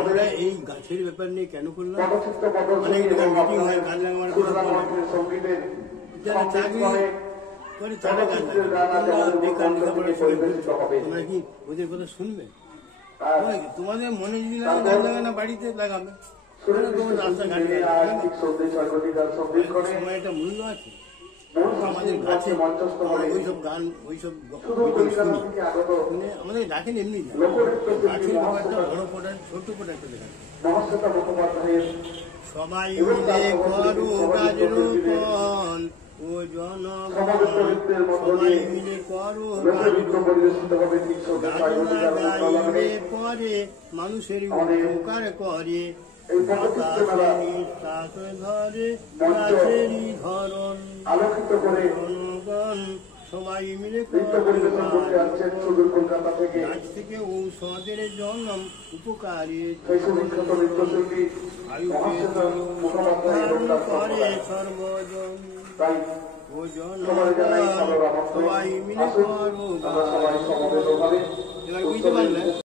আমরা এই গাছের ব্যাপার নিয়ে কেন করলাম? অনেক জায়গায় মিটিং হয়, গাছ লাগানোর কথা বলে, যারা চাকরি করে তারা গাছ লাগাবে। তোমরা বেকার লেখাপড়া শিখে বলছো, তোমরা কি ওদের কথা শুনবে? তোমাদের মনে যদি না গাছ লাগানো, বাড়িতে লাগাবে, তোমার রাস্তাঘাটে সময় একটা মূল্য আছে। আমাদের গাছে ওইসব গান, ওইসব শুনে আমাদের ডাকেন এমনি গাছের ব্যাপারটা বড় প্রোডাক্ট, ছোট প্রোডাক্ট দেখা সবাই মিলে করো গাছ রোপণ, ও জনগণ সবাই মিলে করো গাছ গাইলে পরে মানুষের উপকার করে, নিঃশ্বাস ধরে গাছেরই ধরন, জনগণ সবাই মিলে গাছ থেকে ঔষধের জন্ম উপকারী করে সর্বজন, ও জনগণ সবাই মিলে করো। এবার বুঝতে পারলে?